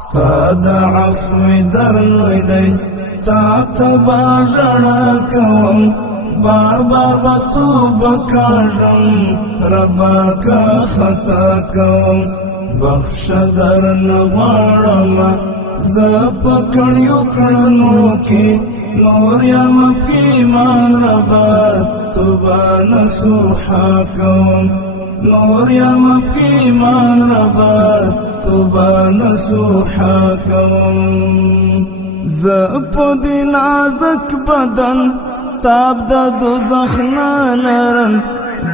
ستا د عفو درلوی دی تا ته به ژړا کوم بار بار به توبه کاږم ربا که خطا کوم بخښه درنه غواړمه زه په کړیو کړنو کې نور یم پښیمان ربا توبه نصوحه کوم نور یم پښیمان ربا توبه نصوحه کوم زه په دې نازک بدن تاب د دوزخ نه لرم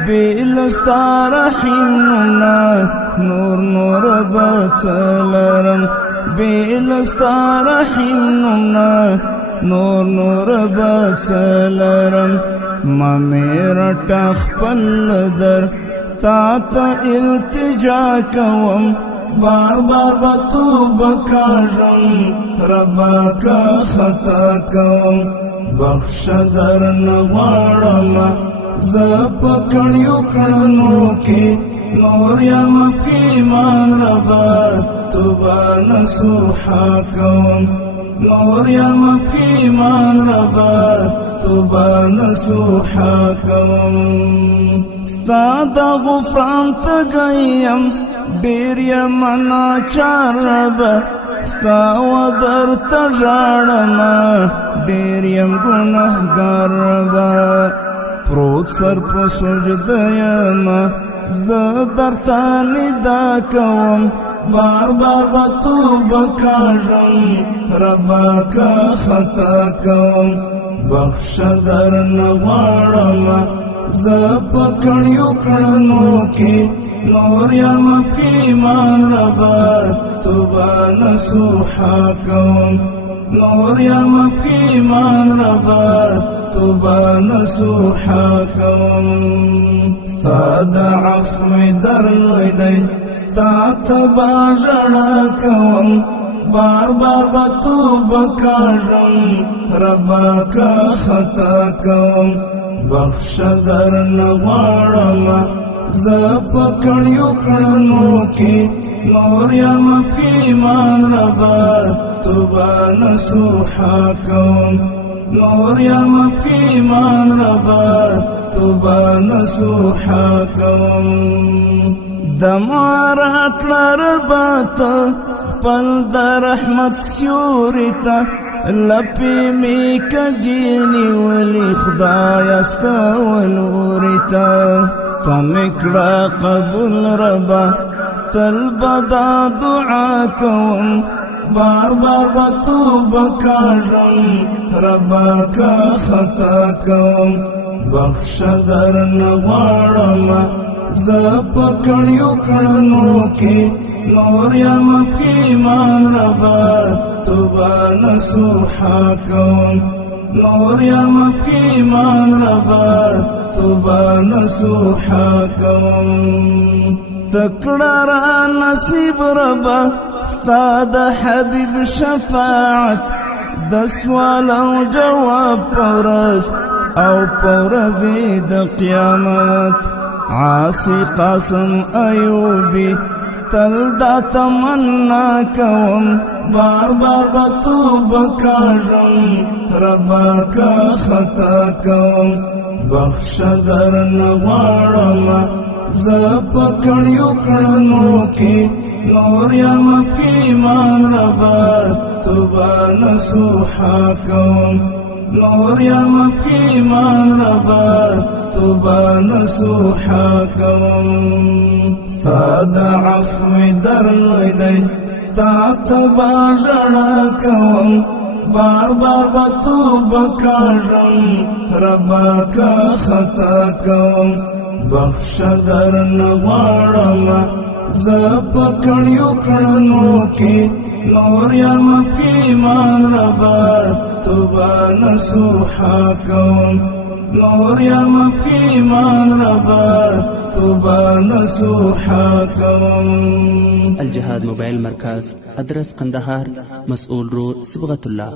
بېل ستا رحیمونه نور به څه لرم بېل ستا رحیمونه نور به څه لرم ما مې رټه خپل در تا ته التجا کوم بار بار به توبه کاږم ربا که خطا کوم بخښه درنه غواړمه زه په کړیو کړنو کې نور یم پښیمان ربا توبه نصوحه کوم نور یم پښیمان ربا توبه نصوحه کوم ستا د غفران تږی یم ډېر یم ناچار ربه ستا ودر ته ژاړمه ډېر یم ګنهګار ربه پروت سر په سجده یمه زه درته ندا کوم بار بار به توبه کاږم ربا که خطا کوم بخښه درنه غواړمه زه په کړیو کړنو کې نور یم پښیمان ربا توبه نصوحه کوم نور یم پښیمان ربا توبه نصوحه کوم ستا د عفو درلوی دی تا ته به ژړا کوم بار بار به توبه کاږم ربا که خطا کوم بخښه درنه غواړمه زه په کړیو کړنو کې نور یم پښیمان ربا توبه نصوحه کوم نور یم پښیمان ربا توبه نصوحه کوم دما راکړه ربا ته خپل د رحمت سیوري ته لپې مې کږې نیولې خدایه ستا ولوري ته ته مې کړه قبول ربا تل به دا دعا کوم بار بار به توبه کاږم ربا که خطا کوم بخښه درنه غواړمه زه په کړیو کړنو کې نور یم پښیمان ربا توبه نصوحه کوم نور یم پښیمان ربا توبه نصوحه کوم تکړه را نصیب ربا ستا د حبیب شفاعت د سوال او جواب په ورځ او په ورځې د قیامت عاصی قاسم ایوبی تل دا تمنا کوم بار بار به توبه کاږم ربا که خطا کوم بخښه درنه غواړمه زه په کړیو کړنو کې نور یم پښیمان ربا توبه نصوحه کوم نور یم پښیمان ربا توبه نصوحه کوم ستا د عفو درلوی دی تا ته به ژړا کوم بار بار به توبه کاږم ربا که خطا کوم بخښه درنه غواړمه زه په کړیو کړنو کې نور یم پښیمان ربا توبه نصوحه کوم نور یم پښیمان ربا توبه نصوحه کوم الجهاد موبایل مرکز ادرس قندهار مسؤول رو صبغة الله